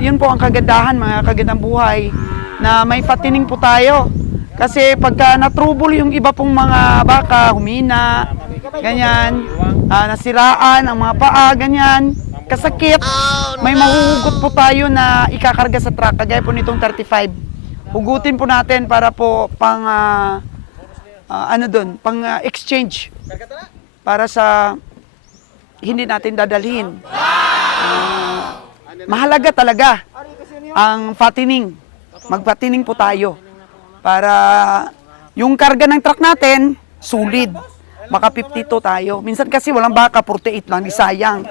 Yun po ang kagandahan, mga kagandang buhay, na may fattening po tayo. Kasi pagka na-trouble yung iba pong mga baka, humina, ganyan, nasiraan ang mga paa, ganyan, kasakit, may mahuhugot po tayo na ikakarga sa truck, kagaya po nitong 35. Hugutin po natin para po pang, pang exchange, para sa hindi natin dadalhin. Mahalaga talaga ang fattening. Mag-fattening po tayo para yung karga ng truck natin solid. Maka 52 tayo. Minsan kasi walang baka, 48 lang, di sayang.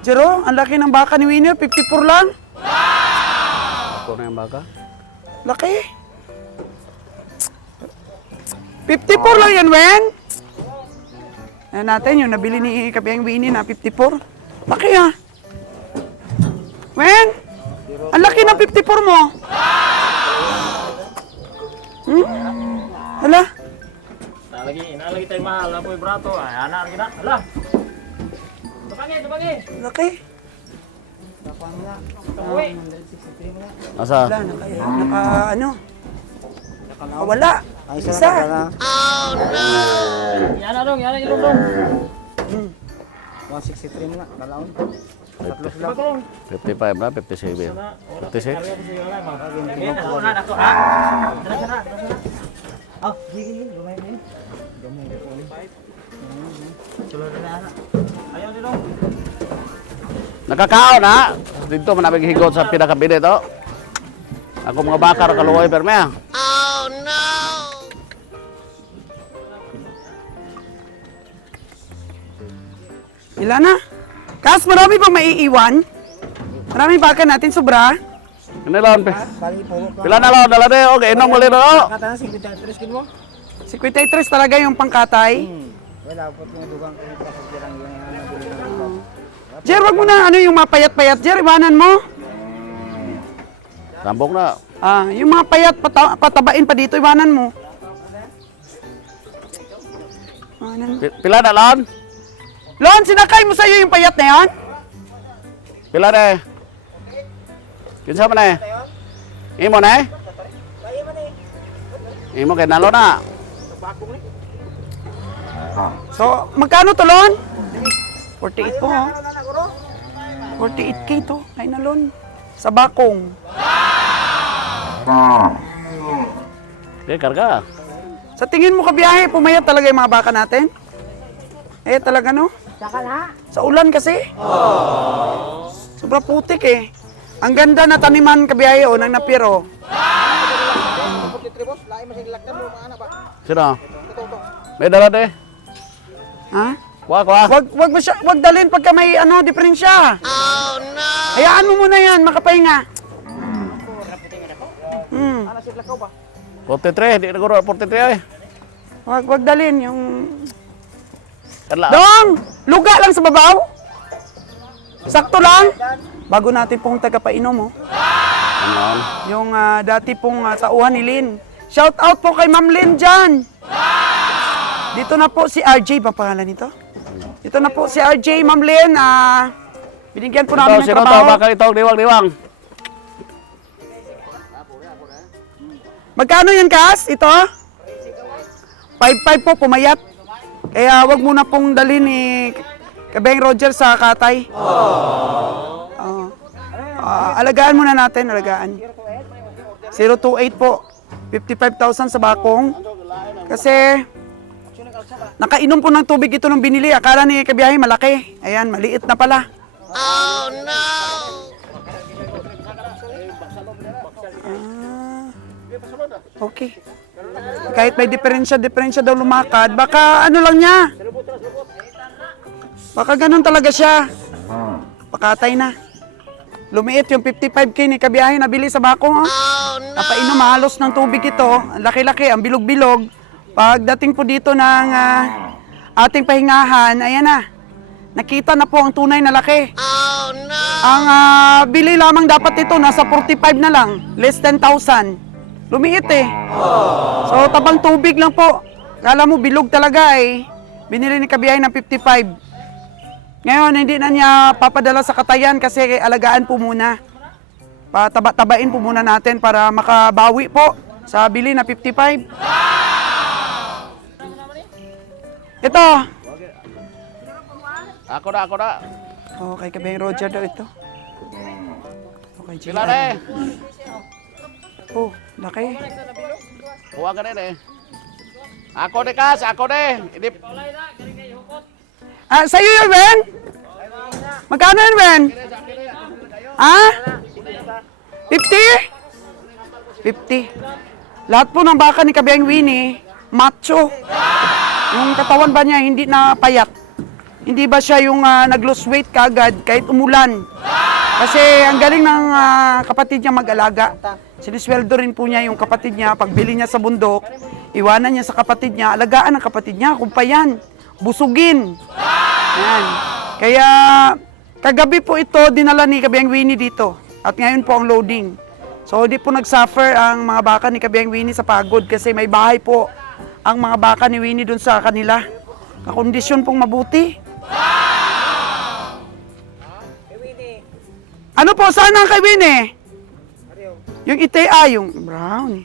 Jero, ang laki ng baka ni Winner, 54 lang. Ako na yung baka. Laki. 54 lang yan, Wen. Ayan natin, yung nabili ni Kabiyang Winnie na 54. Laki ah. Wen, ang laki ng 54 mo. Hala? Nalagi tayo mahal na po yung brato. Ay, anak kita. Hala! Tabangi! Laki. Asa? Wala, wala. Isa. Oh no! Yan na dong, dong. 163 na, kalaon. 55 na, 57. 56? Oh, gigi, gamay na yun. Gamay na po. Sulod na anak. Ayaw din dong. Nakakaon ha? Dito man namin higot sa pinakabinit oh. Ako mga bakar kaluoy perme. Oh no! Ilan na? Kas, marami pang maiiwan. Marami baka natin sobra. Ano lang pe? Bali po. Pila na lang dala de okay, inom mo lino. Kata na 53 kin mo? 53 talaga yung pangkatay. Wala po yung dugang ko sa pirang yung Jer, wag mo na yung mapayat-payat, Jer, iwanan mo. Tambok na. Yung mga payat, patabain pa dito, iwanan mo. Pila na lang? Lon, sinakay mo sa'yo yung payat na yan? Pila na? Kinsa man na? Imo na? Imo kay nalo na. So, magkano to, Lon? 48 po, ha? 48K to, ay na, Lon. Sa bakong. Okay, karga. Sa tingin mo kabiyahe, pumayat talaga yung mga baka natin? Talaga, no? Sa ulan kasi. Sobra putik eh. Ang ganda na taniman kabiyahe o ng napiro. Sino? May dala de? Ha? Wag. Wag dalhin pagka may diferensya. Oh no! Hayaan mo muna yan, makapahinga. 43, di na guro 43 ay. Wag dalhin yung... Kadla. Dong! Luga lang sa babaw. Sakto lang. Bago natin pong tagapainom, oh. Ano? Yung dati pong tauhan ni Lynn. Shout out po kay Ma'am Lynn dyan. Dito na po si RJ, ba pangalan nito? Dito na po si RJ, Ma'am Lynn. Binigyan po namin ng Sino to? trabaho. Baka itong diwang. Magkano yan, Kas? Ito? 5-5 po, pumayat. Kaya wag muna pong dalhin ni Kabeng Roger sa katay. Alagaan muna natin, alagaan. 028 po. 55,000 sa bakong. Kasi nakainom po ng tubig ito nung binili. Akala ni kabiyahe malaki. Ayan, maliit na pala. Oh no! Okay. Kahit may diferensya daw lumakad, baka ano lang niya. Baka ganun talaga siya. Pakatay na. Lumiit yung 55K ni kabiyahe nabili sa bakong. Oh. Oh no! Napainom halos ng tubig ito. Ang laki-laki, ang bilog-bilog. Pagdating po dito ng ating pahingahan, ayan na. Nakita na po ang tunay na laki. Oh, no! Ang bili lamang dapat ito, nasa 45 na lang. Less than 1,000. Lumiit eh. So, tabang tubig lang po. Kala mo, bilog talaga eh. Binili ni Kabiyahe ng 55. Ngayon, hindi na niya papadala sa Katayan kasi alagaan po muna. Pataba-tabain po muna natin para makabawi po sa bili na 55. Ito. Ako na. Okay, Kabiyahe Roger daw ito. Okay, Sila na Oh, laki. Kuha ka rin eh. Ako de Kas, ako de. Hindi. Sa'yo yun, Ben? Magkano yun, Ben? 50? 50. Lahat po ng baka ni Kabiyang Winnie, macho. Yung katawan ba niya, hindi na payat. Hindi ba siya yung nag-lose weight kagad kahit umulan? Kasi ang galing ng kapatid niya mag-alaga. Sinisweldo rin po niya yung kapatid niya. Pagbili niya sa bundok, iwanan niya sa kapatid niya, alagaan ng kapatid niya. Kung pa yan, busugin. Yan. Kaya kagabi po ito, dinala ni Kabiyang Winnie dito. At ngayon po ang loading. So di po nag-suffer ang mga baka ni Kabiyang Winnie sa pagod kasi may bahay po ang mga baka ni Winnie dun sa kanila. Kakondisyon pong mabuti. Ano po, saan ang kay Winnie? Yung itea, yung brown.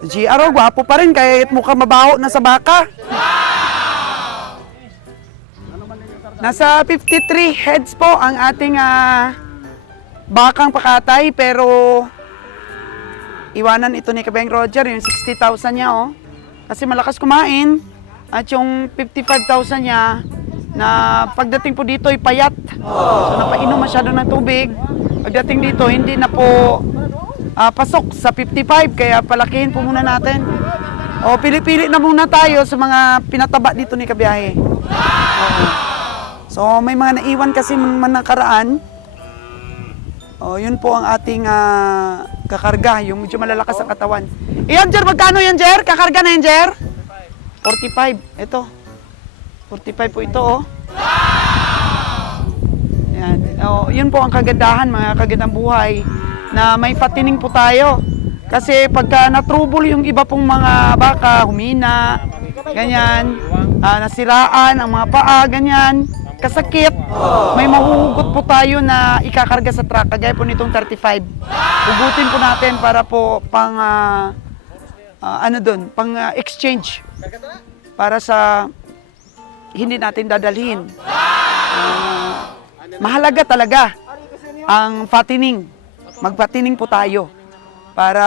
GRO, gwapo pa rin kahit mukhang mabaho na sa baka. Nasa 53 heads po ang ating bakang pakatay pero iwanan ito ni Kabeng Roger, yung 60,000 niya oh. Kasi malakas kumain at yung 55,000 niya na pagdating po dito ay payat. So napainom masyado ng tubig. Pagdating dito hindi na po pasok sa 55 kaya palakihin po muna natin. O pili-pili na muna tayo sa mga pinataba dito ni Kabiyahe. So may mga naiwan kasi man nakaraan. O yun po ang ating kakarga, yung medyo malalakas sa katawan. Iyan Jer, magkano yan Jer? Kakarga na yan Jer? 45. Ito. 45 po ito oh. Yan. O, yun po ang kagandahan mga kagandang buhay na may fattening po tayo. Kasi pagka na-trouble yung iba pong mga baka, humina, ganyan, nasiraan ang mga paa, ganyan, kasakit, may mahuhugot po tayo na ikakarga sa truck, kagaya po nitong 35. Hugutin po natin para po pang, pang exchange. Para sa hindi natin dadalhin. Mahalaga talaga ang fattening. Mag-fattening po tayo para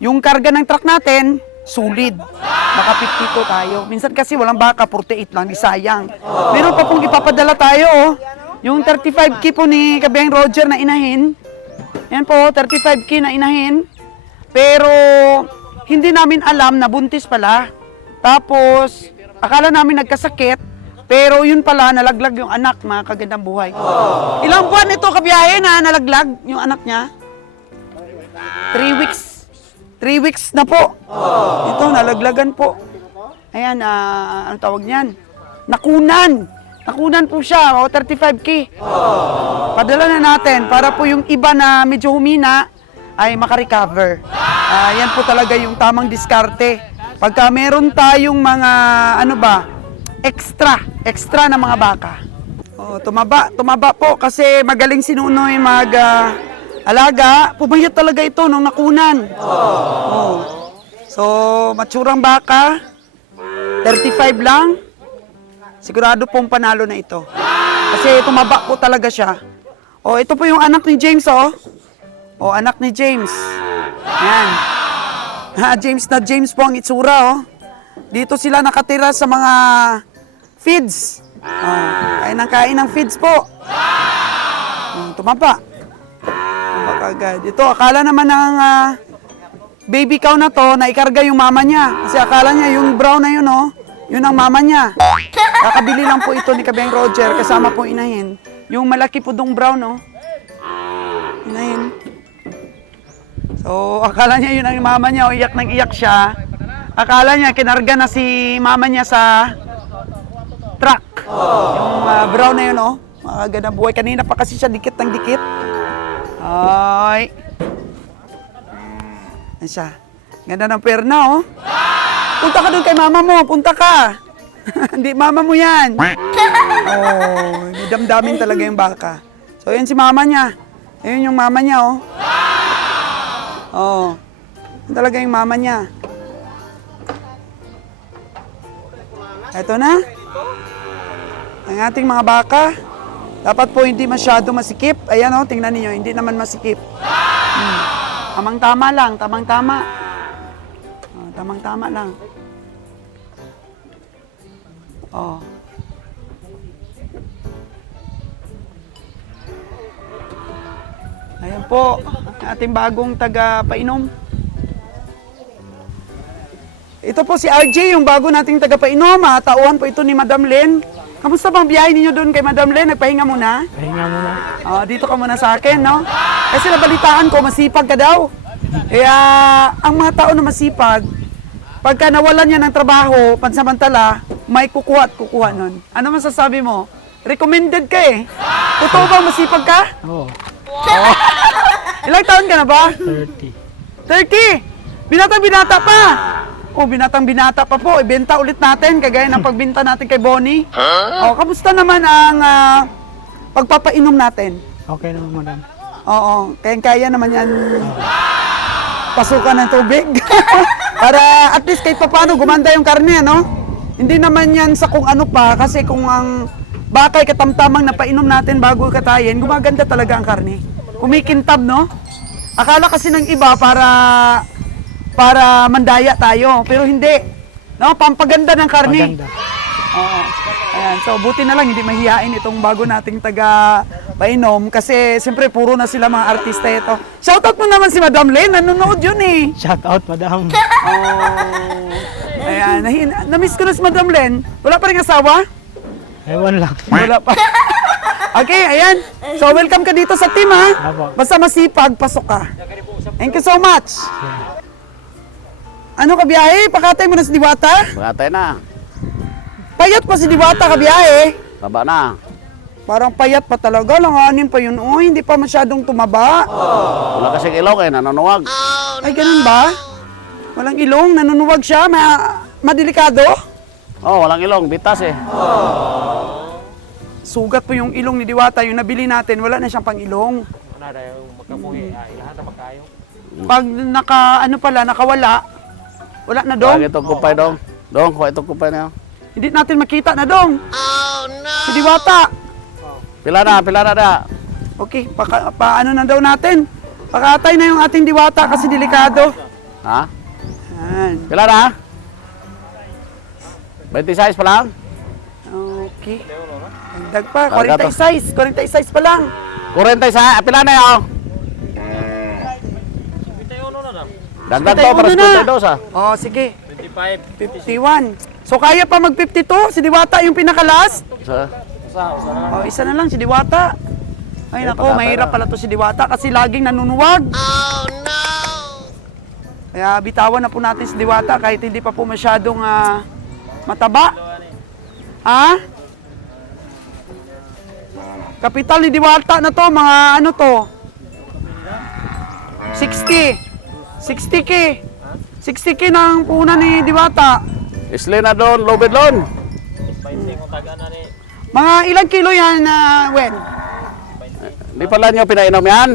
yung karga ng truck natin sulit. Baka 52 tayo. Minsan kasi walang baka, 48 lang, di sayang. Meron pa pong ipapadala tayo oh. Yung 35K po ni Kabeng Roger na inahin. Yan po, 35K na inahin. Pero hindi namin alam na buntis pala. Tapos, akala namin nagkasakit, pero yun pala, nalaglag yung anak, mga kagandang buhay. Ilang buwan ito, Kabiyahe, na nalaglag yung anak niya? 3 weeks. 3 weeks na po. Ito, nalaglagan po. Ayan, ano tawag niyan? Nakunan. Nakunan po siya, 35K. Padala na natin para po yung iba na medyo humina ay makarecover. Yan po talaga yung tamang diskarte. Pagka meron tayong mga, extra na mga baka. Tumaba po kasi magaling si Nunoy alaga. Pumayat talaga ito nung nakunan. So, matsurang baka, 35 lang. Sigurado pong panalo na ito. Kasi tumaba po talaga siya. Ito po yung anak ni James, oh. Anak ni James. Ayan. James na James po ang itsura, oh. Dito sila nakatira sa mga feeds. Kain ng feeds po. Tumaba. Agad. Ito, akala naman ng baby cow na to, na ikarga yung mama niya. Kasi akala niya yung brown na yun, oh, yun ang mama niya. Kakabili lang po ito ni Kabeng Roger, kasama po inahin. Yung malaki po dong brown, oh. Inahin. So, akala niya yun ang mama niya, o iyak nang iyak siya. Akala niya, kinarga na si mama niya sa truck. Yung brown na yun, oh. Mga ganang buhay. Kanina pa kasi siya dikit ng dikit. Ay. Ayan siya. Ganda ng perna, oh. Punta ka doon kay mama mo. Punta ka. Hindi mama mo yan. Oh, may damdamin talaga yung baka. So, yan si mama niya. Ayun yung mama niya, oh. Oh. Yan talaga yung mama niya. Ito na. Ang ating mga baka. Dapat po hindi masyado masikip. Ayan, oh, tingnan niyo, hindi naman masikip. Tamang-tama lang, tamang-tama. Oh, tamang-tama lang. Oh. Ayan po, ang ating bagong taga-painom. Ito po si RJ, yung bago nating taga-painom. Tauhan po ito ni Madam Len. Kamusta bang biyahe ninyo doon kay Madam Len? Nagpahinga muna? Pahinga muna. Dito ka muna sa akin, no? Kasi nabalitaan ko, masipag ka daw. Kaya, ang mga tao na masipag, pagka nawalan niya ng trabaho, pansamantala, may kukuha at kukuha nun. Ano masasabi mo? Recommended ka eh. Totoo ba masipag ka? Oo. Ilang taon ka na ba? 30. 30! Binatang-binata pa! Oh, binatang-binata pa po. Ibenta ulit natin, kagaya ng pagbinta natin kay Bonnie. Oh, kamusta naman ang pagpapainom natin? Okay naman, madam. Oo, kaya naman yan pasukan ng tubig. Para at least kahit paano gumanda yung karne, no? Hindi naman yan sa kung ano pa, kasi kung ang bakay katamtamang napainom natin bago katayin, gumaganda talaga ang karne. Kumikintab, no? Akala kasi ng iba para mandaya tayo, pero hindi. No, pampaganda ng karne. Maganda. Oo. Ayan, so buti na lang hindi mahihain itong bago nating taga-painom kasi siyempre puro na sila mga artista ito. Shoutout mo naman si Madam Len, nanonood yun eh. Shout out, madam. Oh. Ayan, na-miss ko na si Madam Len. Wala pa rin asawa? Ewan lang. Wala pa. Okay, ayan. So welcome ka dito sa team, ha? Apo. Basta masipag, pasok ka. Thank you so much. Ano ka biyahe? Pakatay mo na si Diwata? Pagkatay na. Payat pa si Diwata ka biyahe. Taba na. Parang payat pa talaga, langanin pa yun. Oh, hindi pa masyadong tumaba. Wala kasing ilong eh, nanonuwag. Ay, ganun ba? Walang ilong, nanunuwag siya, madelikado. Oh, walang ilong, bitas eh. Sugat po yung ilong ni Diwata, yung nabili natin, wala na siyang pang-ilong. Wala na yung magkapuhi. Lahat na magkayo. Pag nakawala, wala na dong. Lagi itong kumpay dong. Dong, kuha itong kumpay na yun. Hindi natin makita na dong. Oh no! Si Diwata. Pila na da. Okay, paano na daw natin? Pakatay na yung ating Diwata kasi delikado. Ha? Yan. Pila na? 26 pa lang? Okay. Dagdag pa, Karga to. 46 pa lang. 46, pila na yun? Dagdag to, para na. 52 ha? Oh, sige. 25. 51. So kaya pa mag-52 si Diwata yung pinakalas? Sa? Usa na. Oh, isa na lang si Diwata. Ay nako, pagkatay mahirap na. pala to si Diwata kasi laging nanunuwag. Oh no! Kaya bitawan na po natin si Diwata kahit hindi pa po masyadong mataba. Ha? Kapital ni Diwata na to, mga ano to? 60. 60k. 60k ng puhunan ni Diwata. Isli na doon, lobed doon. 20 ang taga na ni. Mga ilang kilo yan, Wen? Di pala nyo pinainom yan.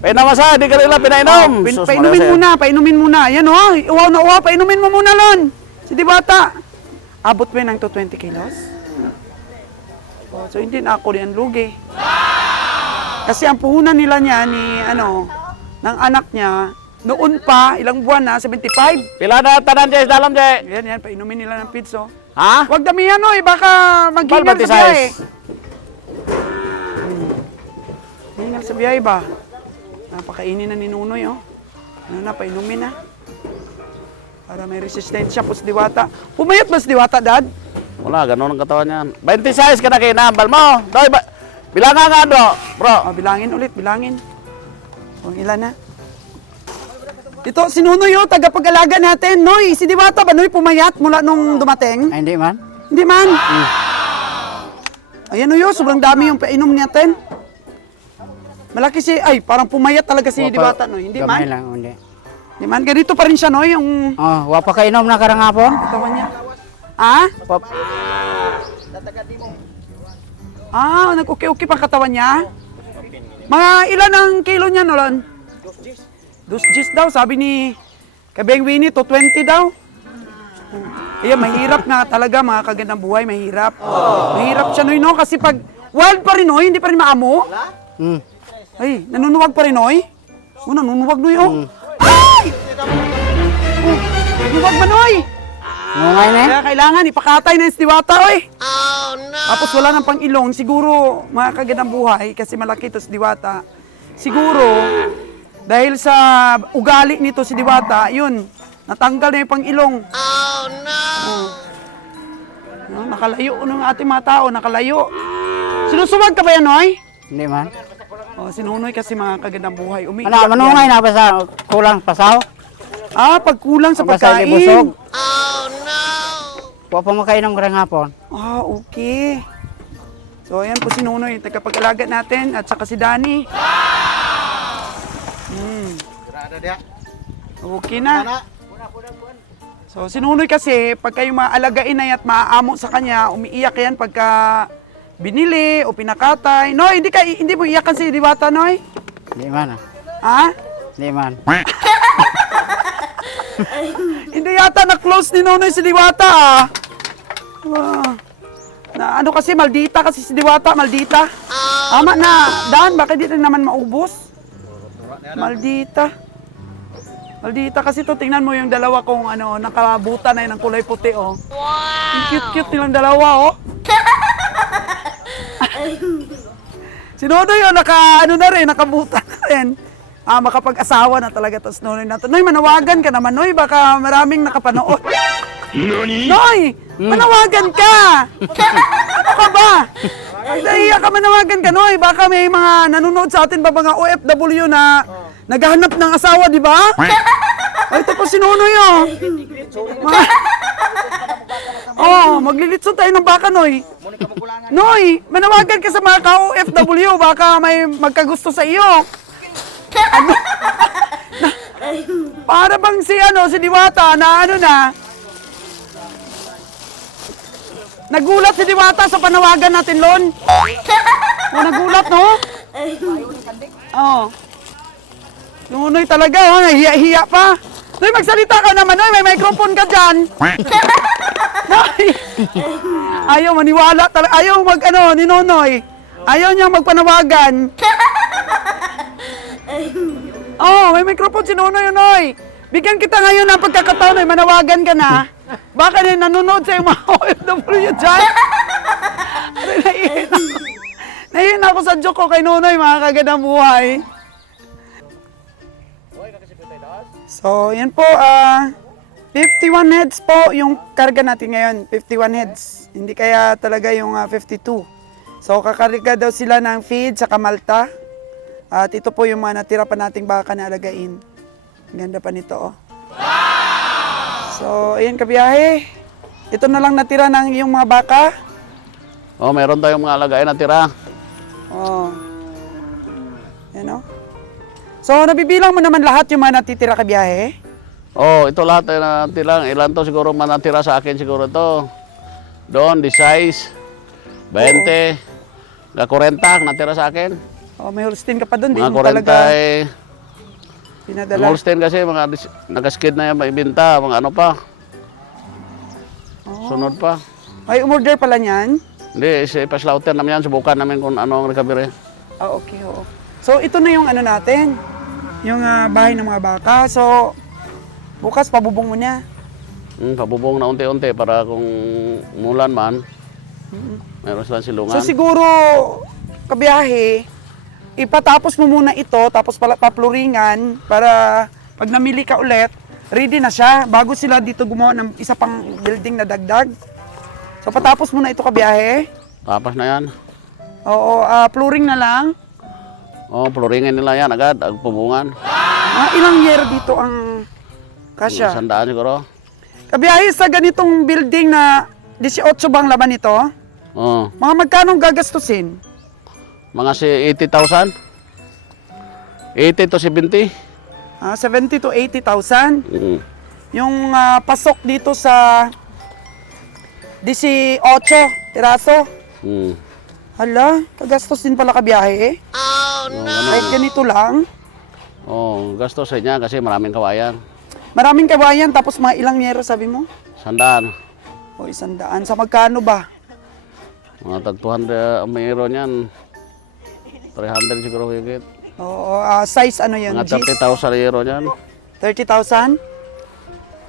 Painom sa, di ka nila pinainom. Sus, Painumin muna. Yan oh, uwaw na uwaw, painumin mo muna lon. Si Diwata. Abot mo ng 20 kilos? Oh, so hindi na ako yan lugi. Kasi ang puhunan nila niya ng anak niya, noon pa, ilang buwan na, 75. Pila na tanan dyan, dalam dyan. Yan, painumin nila ng pizzo. Ha? Huwag damihan oy, baka maghingal Balbati sa biyahe. size. Hingal sa biyahe ba? Napakainin na ni Nunoy, oh. Ano na, painumin na. Para may resistensya po si Diwata. Pumayat ba si Diwata, Dad? Wala, ganun ang katawan yan. 26 ka na kinambal mo. Doy, bilangan nga, bro. Oh, bilangin ulit, bilangin. Kung ilan na. Ito, si Nunoy, oh, tagapag-alaga natin. Noy, si Diwata ba, Noy, pumayat mula nung dumating? Ay, hindi man. Hindi man. Ayan, Noy, oh, sobrang dami yung painom natin. Malaki si, ay, parang pumayat talaga si Diwata, Noy. Hindi Gamay man. lang, hindi. Hindi man, ganito pa rin siya, Noy, yung Oh, wapa ka inom na karang hapon? katawan niya. Ah? Wap. Ah, nag-okay-okay pa katawan niya? Mga ilan ang kilo niya, Nolan? 2 Gs daw, sabi ni Kabeng Winnie, 220 daw. Ayan, mahirap nga talaga mga kagandang buhay, mahirap. Mahirap siya, Noy, no? Kasi pag wild pa rin, Noy, hindi pa rin maamo. Hmm. Ay, nanunuwag pa rin, Noy. Oh, nanunuwag, Noy, oh. Ay! Oh, nanunuwag man, Noy. Nungay na eh. Kaya kailangan ipakatay na yung Diwata, oy. Oh, no! Tapos wala nang pang-ilong, siguro, mga kagandang buhay, kasi malaki ito si Diwata. Siguro, dahil sa ugali nito si Diwata, yun, natanggal na yung pang-ilong. Oh, no! Nakalayo ng ating mga tao, nakalayo. Sinusuwag ka ba yan, Noy? Hindi man. Oh, si Nunoy kasi mga kagandang buhay, umiiyak Ano, manungay na pa sa kulang pasaw? Ah, pagkulang sa Pagkasal pagkain. di busog. Oh, no! Wapa makainom karang hapon. Ah, okay. So, ayan po si Nunoy, tagapag-alaga natin, at saka si Danny. Okay na. So, si Nunoy kasi, pagka yung maalagain na yan at maaamo sa kanya, umiiyak yan pagka binili o pinakatay. Noy, hindi mo iyakan si Diwata, Noy? Hindi man. Ha? Hindi man. Hindi yata na-close ni Nunoy si Diwata, ah. Na ano kasi, maldita kasi si Diwata, maldita. Tama na, Dan, bakit di rin naman maubos? Maldita. Maldita kasi to, tingnan mo yung dalawa kong ano, nakabuta na yun ng kulay puti, oh. Wow! Yung cute-cute nilang dalawa, oh. Si Nonoy, oh, nakabuta na rin. Makapag-asawa na talaga tos Nonoy na to. Noy, manawagan ka naman, Noy, baka maraming nakapanood. Noy, manawagan ka! Ano ka ba? Nahiya ka, manawagan ka, Noy. Baka may mga nanonood sa atin ba mga OFW na naghahanap ng asawa, di ba? Ay, ito po si Nonoy, oh. Maglilitso tayo ng baka, Noy. Noy, manawagan ka sa mga ka-OFW, baka may magkagusto sa iyo. Ano? Para bang si Diwata na nagulat si Diwata sa panawagan natin, Lon. Nagulat, no? Nunoy talaga, nahiya-hiya pa. Noy, magsalita ka naman, Noy, may microphone ka dyan. Noy, ayaw maniwala talaga, ayaw ni Nonoy. Ayaw niya magpanawagan. May microphone si Nonoy, Noy. Bigyan kita ngayon ng pagkakataon, Noy, manawagan ka na. Baka na nanonood sa mga OFW dyan. Nahihin ako sa joke ko kay Nonoy, mga kagandang buhay. So, yan po, 51 heads po yung karga natin ngayon, 51 heads. Hindi kaya talaga yung 52. So, kakarga daw sila ng feed sa Kamalta. At ito po yung mga natira pa nating baka na alagain. Ganda pa nito, oh. So, ayan kabiyahe. Ito na lang natira ng yung mga baka. Oh, meron tayong mga alagain na tira. Oh. Yan, oh. So, nabibilang mo naman lahat yung mga natitira kabiyahe? Oh, ito lahat ay natira. Ilan to siguro manatira sa akin siguro to. Doon, 16, 20, 40 natira sa akin. Oh, may Holstein ka pa doon, di Mga mo talaga 40, pinadala. Holstein kasi mga nakaskid na yan maibinta, mga ano pa. Sunod pa. Ay, umorder pala niyan? Hindi, ipaslaughter namin yan, subukan namin kung ano ang recovery. Okay, oo. So, ito na yung natin, yung bahay ng mga baka. So, bukas pabubong mo niya. Pabubong na unti-unti para kung umulan man, meron silang silungan. So, siguro, kabiyahe, ipatapos mo muna ito, tapos papluringan para pag namili ka ulit, ready na siya bago sila dito gumawa ng isa pang building na dagdag. So, patapos muna ito kabiyahe. Tapos na yan. Oo, pluring na lang. Oh, floringin nila yan agad, pubungan. Ilang year dito ang Kasya. 100 siguro. Kabiyahe sa ganitong building na 18 bang laman ito? Oo. Mga magkano gagastusin? Mga si 80,000. 80 to 70. 70 to 80,000. Mm. Yung pasok dito sa 18 piraso. Mm. Hala, kagastos din pala kabiyahe eh. Kahit ganito lang. Oh, gasto sa niya kasi maraming kawayan. Maraming kabayan tapos mga ilang yero sabi mo? 100. O 100. Sa magkano ba? Mga tag 200 ang mayroon niyan. 300 siguro higit. Oo, size ano yun? Mga 30,000 euro niyan. 30,000?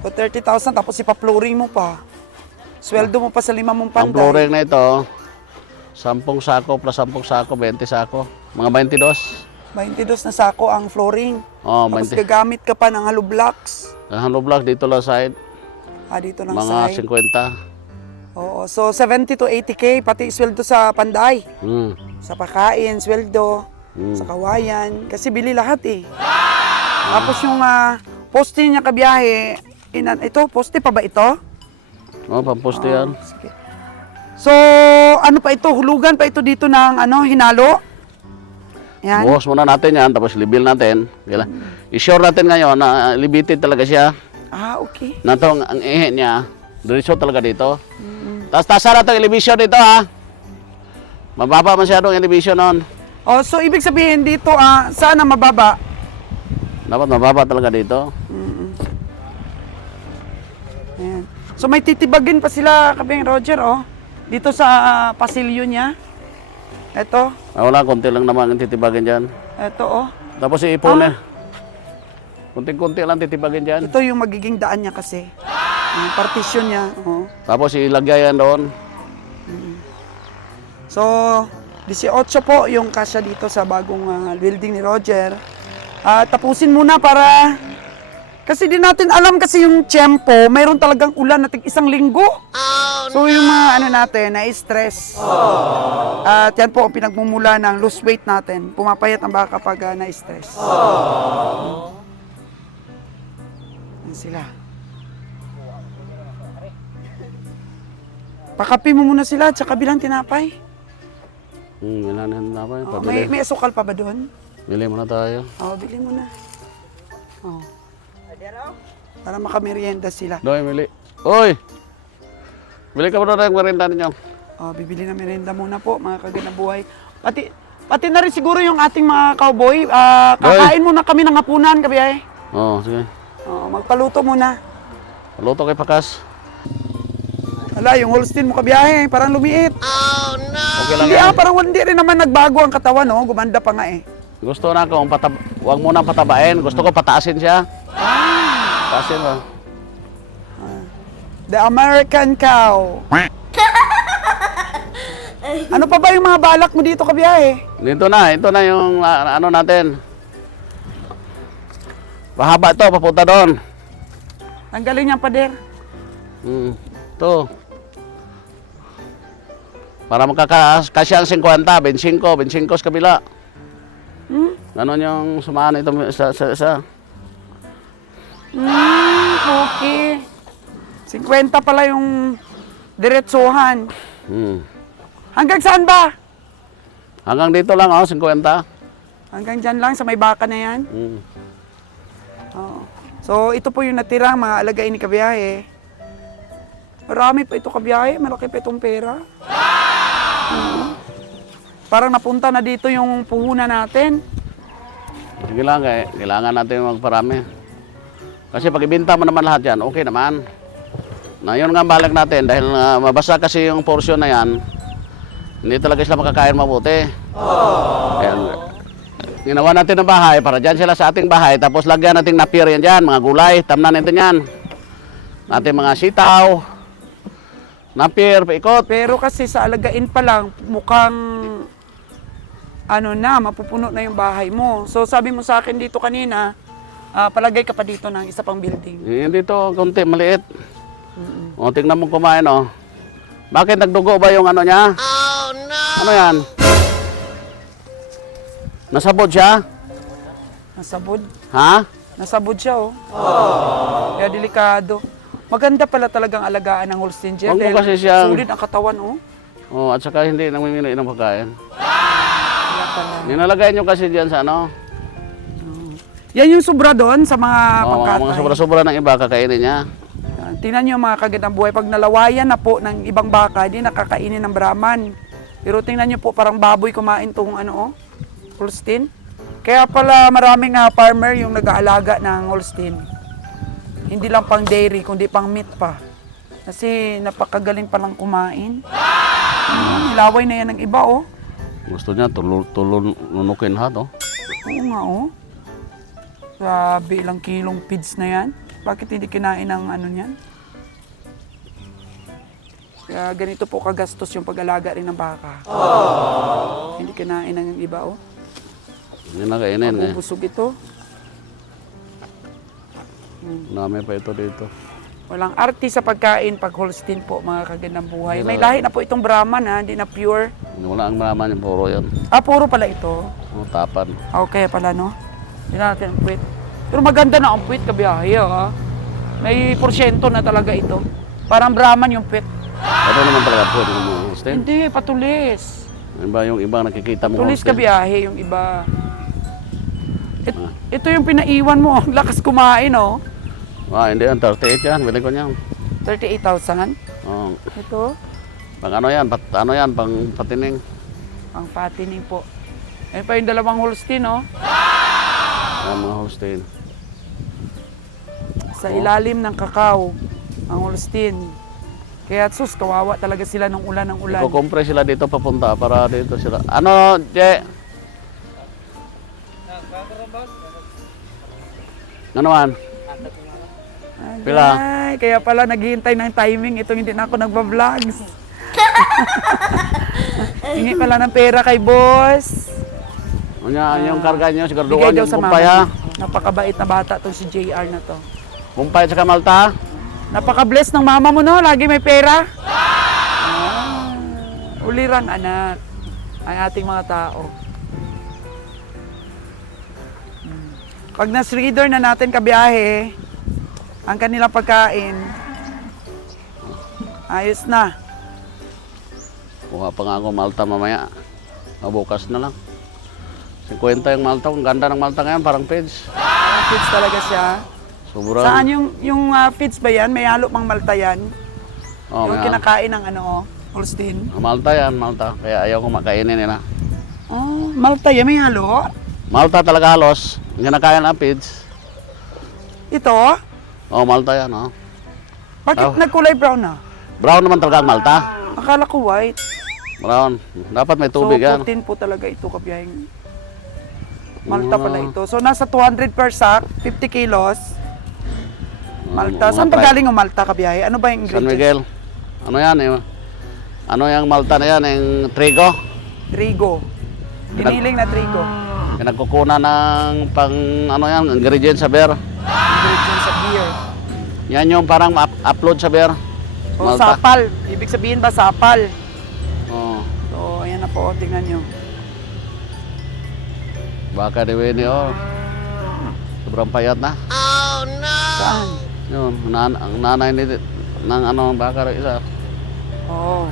O 30,000 tapos ipa-flooring mo pa. Sweldo mo pa sa 5 mong Ang panday. flooring na ito, 10 sako plus 10 sako, 20 sako. Mga 22. 22 na sako ang flooring. Oh, Tapos 20. gagamit ka pa ng hollow blocks. Ang hollow block dito lang side, Dito ng mga side. 50. Oo, so 70 to 80K, pati sweldo sa panday. Mm. Sa pakain, sweldo, sa kawayan. Kasi bili lahat eh. Tapos yung poste niya kabiyahe, ito, poste pa ba ito? Oh, pamposte yan. Sige. So, ano pa ito? Hulugan pa ito dito ng hinalo? Yan. Buhos muna natin yan, tapos libil natin. I-sure natin ngayon na limited talaga siya. Okay. Na itong ang ihi niya, diretso talaga dito. Tapos tasa na itong elevation dito ha. Mababa masyadong elevation nun. Oh, so ibig sabihin dito, sana mababa? Dapat mababa talaga dito. Ayan. So may titibagin pa sila, Kabing Roger, dito sa pasilyo niya. Ito, Wala, konti lang naman ang titibagin dyan. ito, Tapos iipunin. Kunti-kunti lang titibagin dyan. Ito yung magiging daan niya kasi. Yung partition niya. Tapos ilagay yan doon. So, 18 po yung kasya dito sa bagong building ni Roger. Tapusin muna para... Kasi di natin alam kasi yung tiyempo, mayroon talagang ulan na isang linggo. So yung mga natin, na-stress. At yan po ang pinagmumula ng lose weight natin. Pumapayat ang baka kapag na-stress. Yan sila. Pakapi mo muna sila, tsaka bilang tinapay. Ilan na pa. May asukal pa ba doon? Bili muna tayo. Bili mo na. Para makamerienda sila. Doy, mili. Oy! Bili ka muna tayong merinda ninyo. Bibili na merienda muna po, mga kaganabuhay. Pati na rin siguro yung ating mga cowboy. Kakain muna kami ng hapunan, kabiyahe. Sige. Magpaluto muna. Paluto kay Pakas. Hala, yung Holstein mo kabiyahe, parang lumiit. Okay lang Hindi yan. parang hindi rin naman nagbago ang katawan, gumanda pa nga eh. Gusto na kong huwag mo nang patabain. Gusto ko pataasin siya. Pataasin mo. The American cow. Ano pa ba yung mga balak mo dito kabiyahe? Ito na yung ano natin. Pahaba ito, papunta doon. Ang galing niyang pader. Ito. Para makakasya ang 50, 25 sa kabila. Ganon yung sumaan ito sa. Okay. 50 pala yung diretsuhan. Hanggang saan ba? Hanggang dito lang, 50. Hanggang dyan lang, sa may baka na yan. So, ito po yung natirang mga alagain ni kabiyahe. Marami pa ito kabiyahe, malaki pa itong pera. Parang napunta na dito yung puhunan natin. Sige lang, kailangan natin magparami. Kasi pag ibenta mo naman lahat yan, okay naman. Na yun nga balik natin, dahil mabasa kasi yung portion na yan, hindi talaga sila makakain mabuti. Kaya, ginawa natin ng bahay para dyan sila sa ating bahay, tapos lagyan natin napier yan dyan, mga gulay, tamnan natin yan. Natin mga sitaw, napier, paikot. Pero kasi sa alagain pa lang, mukhang mapupuno na yung bahay mo. So sabi mo sa akin dito kanina, palagay ka pa dito ng isa pang building. Dito, konti, maliit. Tingnan mo kumain, Bakit nagdugo ba yung ano niya? Oh, no! Ano yan? Nasabod siya? Nasabod? Ha? Nasabod siya, oh. Kaya delikado. Maganda pala talagang alagaan ng Holstein, Jeff. Huwag mo dahil kasi siyang- Sulit ang katawan, oh. Oh, at saka hindi namimili ng pagkain. Kaya pala. Ninalagay nyo kasi diyan sa ano. Yan yung sobra doon sa mga Oh, pangkatay. mga sobra-sobra ng iba kakainin niya. Yan. Tingnan nyo mga kagandang buhay. Pag nalawayan na po ng ibang baka, di nakakainin ng Brahman. Pero tingnan nyo po, parang baboy kumain itong ano, oh, Holstein. Kaya pala maraming farmer yung nag-aalaga ng Holstein. Hindi lang pang dairy, kundi pang meat pa. Kasi napakagaling palang kumain. Nilaway na yan ng iba, oh. Gusto niya tulon nunukin lahat, oh. Oo nga, oh. Grabe, ilang kilong feeds na yan. Bakit hindi kinain ng ano niyan? Kaya ganito po kagastos yung pag-alaga rin ng baka. Hindi kinain ng iba, oh. Hindi na kainin eh. Mabubusog ito. Dami pa ito dito. Walang arte sa pagkain pag Holstein po, mga kagandang buhay. May lahi na po itong Brahman, ha? Hindi na pure. Wala ang malaman yung puro yan. Ah, puro pala ito. Oh, tapan. Okay pala, no? Hindi natin ang puwit. Pero maganda na ang puwit, kabiyahe, ha? May porsyento na talaga ito. Parang Brahman yung puwit. Ano naman talaga po yung mga Holstein? Hindi, patulis. Iba yung ibang nakikita mo Tulis Holstein. kabiyahe yung iba. Ito yung pinaiwan mo. Ang lakas kumain, oh. Ah, hindi yan. 38 yan. Bili ko niyan. 38,000. Oh. Ito, Pang ano yan? Ano yan? Pang patining. ang patining po. Ayun pa yung dalawang Holstein, oh. Ang mga Holstein. Sa ilalim ng kakao, ang Holstein. Kaya sus, kawawa talaga sila ng ulan ng ulan. Kukumpre sila dito papunta para dito sila. Ano, Je? Ano man? Pila? Ay, kaya pala naghihintay ng timing. Itong hindi na ako nagba-vlogs. Hingi pala ng pera kay boss. Ano yung karga nyo? Bigay Siguraduhan daw yung sa kumpay ha? mama. Napakabait na bata tong si JR na to. Kumpay sa Malta? Napaka-bless ng mama mo, no? Lagi may pera. Ah, uliran, anak. Ang ating mga tao. Pag nas-reader na natin kabiyahe, ang kanilang pagkain, ayos na. Kuha pa nga ako Malta mamaya. Bukas na lang. 50 yung Malta. Ang ganda ng Malta ngayon, parang page. Ang feeds talaga siya. Sobrang. Saan yung feeds ba yan? May halo pang Malta yan? Oh, yung may- kinakain ng ano, Holstein. Malta yan, Malta. Kaya ayaw ko makainin nila. Oh, Malta yan, may halo? Malta talaga halos. Ang kinakain ng pids. Ito? Oh, Malta yan, oh. Bakit Oh. nagkulay brown na? Brown naman talaga ang Malta. Akala ko white. Brown. Dapat may So, tubig yan. 14 po talaga ito kabiyahing. Malta pala ito. So, nasa 200 per sack, 50 kilos. Malta. Mga Saan ba pri- galing ang Malta kabiyahe? Ano ba yung San ingredients? Miguel. Ano yan eh? Ano yung Malta na yan? Yung trigo. Trigo. Giniling na trigo. Pinagkukunan ng pang ano yan, ingredients sa beer. Ingredients sa beer. Yan yung parang upload sa beer. O, Malta. sapal. Ibig sabihin ba sapal? Oh. So, ayan na po. Tingnan nyo. Baka di Winnie, oh. Sobrang payat na. Saan? Yun, ang nanay ni ng ano, baka rin isa. Oo.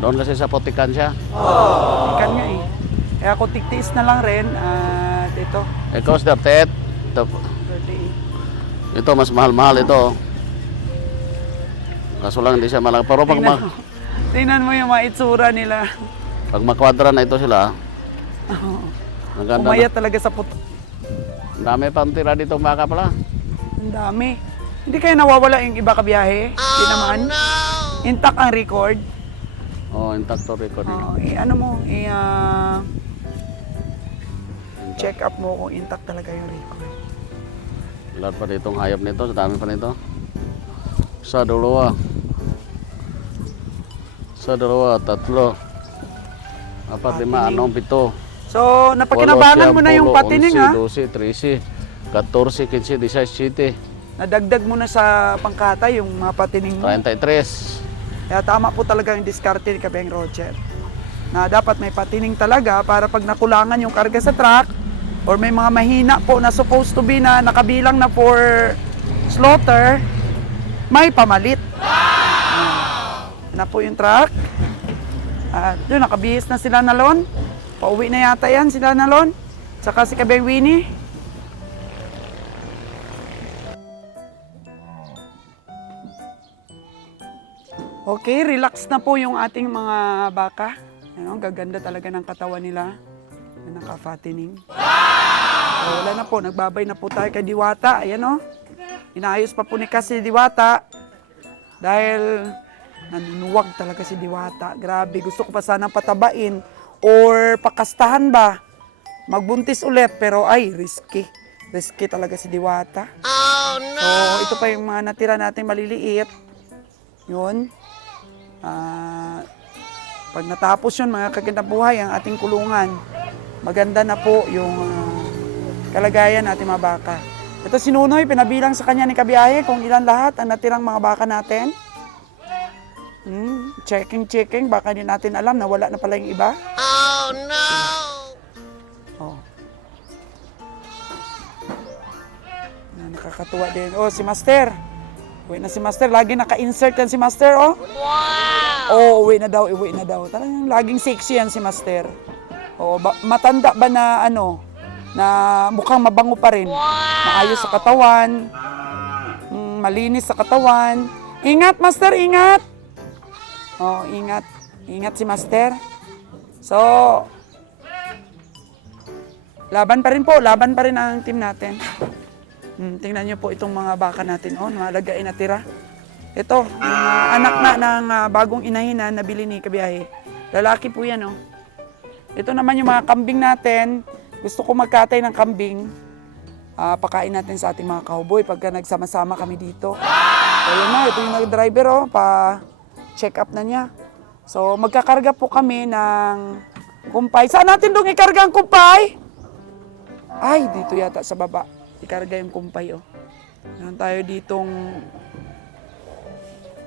Doon kasi sa Potikan siya. Ikan nga eh. Kaya ako tiktiis na lang rin. At ito. Ikaw, 38. Ito, mas mahal-mahal ito. Kaso lang hindi siya malaki. Pero pag, Tingnan mo. Tingnan mo yung mga itsura nila. pag makwadra na ito sila, ang ganda na. Umayat talaga sa puto. Ang dami pang tira dito baka pala. Ang dami. Hindi kaya nawawala yung iba kabiyahe? Hindi naman. Intact ang record. Oh, intact to record. Ano mo, check up mo kung intact talaga yung record. Lahat pa ditong hayop nito, sa dami pa nito. Sa dalawa. Sa dalawa, tatlo. 4, 5, 6, 7. So, napakinabangan mo na yung patining, ha? 12, 13, 14, 15, 16, 17, Nadagdag mo na sa pangkata yung mga patining mo. 33. Kaya tama po talaga yung diskarte ni Kabeng Roger. Na dapat may patining talaga para pag nakulangan yung karga sa truck, or may mga mahina po na supposed to be na nakabilang na for slaughter, may pamalit. Na po yung truck. At yun, nakabihis na sila Nalon. Pauwi na yata yan sila Nalon. Tsaka si Kabeng Winnie. Okay, relax na po yung ating mga baka. Ano, gaganda talaga ng katawan nila. Naka-fattening. So, wala na po, nagbabay na po tayo kay Diwata. Ayan o. Inaayos pa po ni kasi Diwata. Dahil nanunuwag talaga si Diwata. Grabe, gusto ko pa sanang patabain or pakastahan ba. Magbuntis ulit, pero ay, risky. Risky talaga si Diwata. Oh, no! So, ito pa yung mga natira natin maliliit. Yun. Pag natapos yun, mga kagandang buhay, ang ating kulungan, maganda na po yung kalagayan natin mga baka. Ito si Nunoy, pinabilang sa kanya ni Kabiyahe kung ilan lahat ang natirang mga baka natin. Checking, baka din natin alam na wala na pala yung iba. Oh, no! Oh. Nakakatuwa din. Oh, si Master. Uwi na si Master. Lagi naka-insert yan si Master, oh. Wow! Oh, uwi na daw. Talagang laging sexy yan si Master. Oh, matanda ba na ano, na mukhang mabango pa rin. Wow! Maayos sa katawan. Malinis sa katawan. Ingat, Master, ingat! Oh, ingat. Ingat si Master. So, laban pa rin ang team natin. Tingnan niyo po itong mga baka natin. Oh, malagay na tira. Ito, yung anak na ng bagong inahin na nabili ni Kabiyahe. Lalaki po yan, oh. Ito naman yung mga kambing natin. Gusto ko magkatay ng kambing. Pakain natin sa ating mga cowboy pagka nagsama-sama kami dito. So, yun na, ito yung driver, oh. Pa-check up na niya. So, magkakarga po kami ng kumpay. Saan natin dong ikarga ang kumpay? Ay, dito yata sa baba. Ikarga yung kumpay, oh. Meron tayo ditong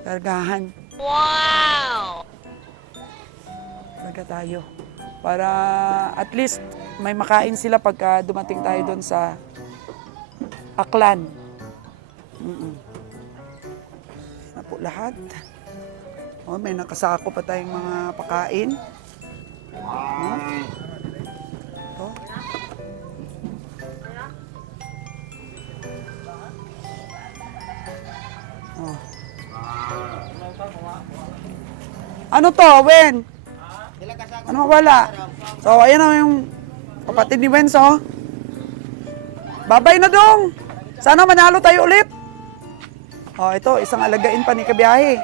kargahan. Wow! Karga tayo. Para at least may makain sila pagka dumating tayo doon sa Aklan. Na po lahat. Oh, may nakasako pa tayong mga pakain. Oh. Oh. Oh. Ano to, Wen? Ano wala? So, ayan na yung kapatid ni Wenz, oh. Babay na dong. Sana manalo tayo ulit. Oh, ito, isang alagain pa ni Kabiyahe.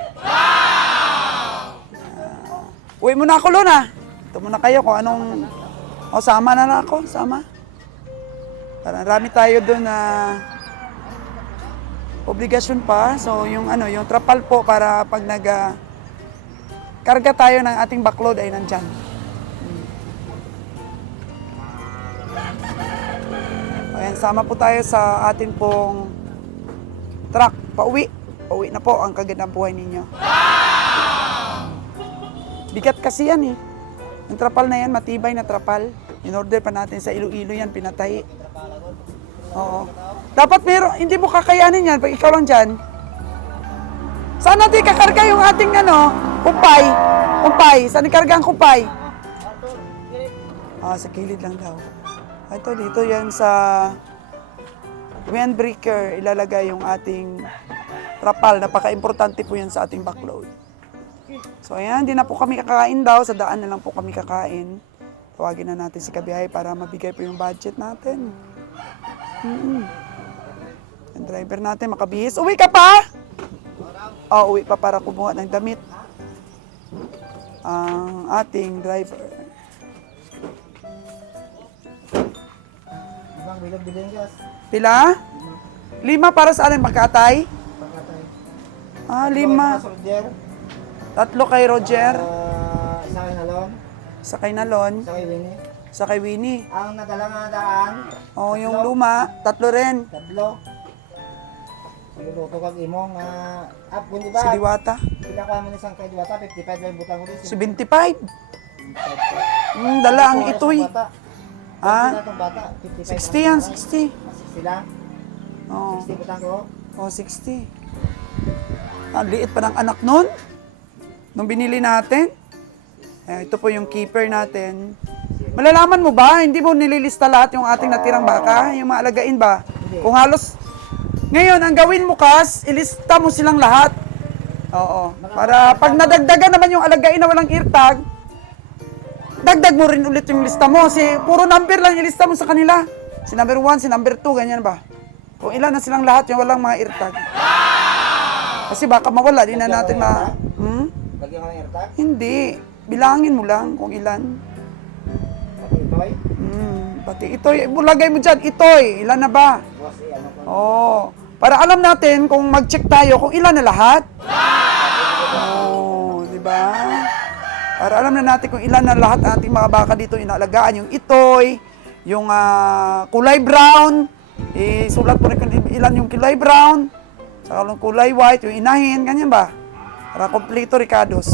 Uwi muna ako, Luna. Ito muna kayo kung anong... Oh, sama na ako, sama. Marami tayo doon na... obligasyon pa. So, yung yung trapal po para pag karga tayo ng ating backload ay nandyan. Ayan, sama po tayo sa atin pong truck. Pauwi. Pauwi na po ang kagandang buhay ninyo. Bigat kasi yan eh. Yung trapal na yan, matibay na trapal. In-order pa natin sa Iloilo yan, pinatay. Oo. Dapat hindi mo kakayanin yan pag ikaw lang dyan. Saan natin kakarga yung ating kumpay? Kumpay. Saan ikarga ang kumpay? Sa kilid lang daw. Ito, dito yan sa windbreaker. Ilalagay yung ating trapal. Napaka-importante po yan sa ating backload. So, ayan. Hindi na po kami kakain daw. Sa daan na lang po kami kakain. Tawagin na natin si Kabiyahe para mabigay po yung budget natin. Ang driver natin makabihis. Uwi ka pa? Uwi pa para kumuha ng damit. Ang ating driver. Ibang bilog-bilog gas. Pila? 5 para sa alin? Pagkatay? Pagkatay. 5. Soldier. 3 kay Roger. Isa kay Nalon. Sa kay Nalon. Isa kay Winnie. Sa kay Winnie. Ang nadala nga daan. Yung luma. 3 rin. 3. Luluto kag imong kundi ba? Si Diwata. Pinakuha mo ni sang kay Diwata 55 lang butang ko Si 25. Dala ang itoy. Ah, Itong bata, 55 60 yan, 60. 60 lang? Oo. 60 butang ko? Oh, 60. Ang liit pa ng anak nun. Nung binili natin. Ito po yung keeper natin. Malalaman mo ba? Hindi mo nililista lahat yung ating natirang baka? Yung mga alagain ba? Kung halos... Ngayon, ang gawin mo, Kas, ilista mo silang lahat. Oo. Para pag nadagdagan naman yung alagain na walang eartag, dagdag mo rin ulit yung lista mo. Si puro number lang ilista mo sa kanila. Si number 1, si number 2, ganyan ba? Kung ilan na silang lahat yung walang mga eartag. Kasi baka mawala, di na natin ma... Hmm? Lagyan ko ng airtag? Hindi. Bilangin mo lang kung ilan. Pati ito'y? Pati itoy. Lagay mo dyan, itoy. Ilan na ba? Boss, ano ko? Oo. Para alam natin kung mag-check tayo kung ilan na lahat. Oo, di ba? Para alam na natin kung ilan na lahat ang ating mga baka dito inaalagaan. Yung itoy, yung kulay brown, sulat po rin kung ilan yung kulay brown, saka yung kulay white, yung inahin, ganyan ba? Para kompleto, Ricardos.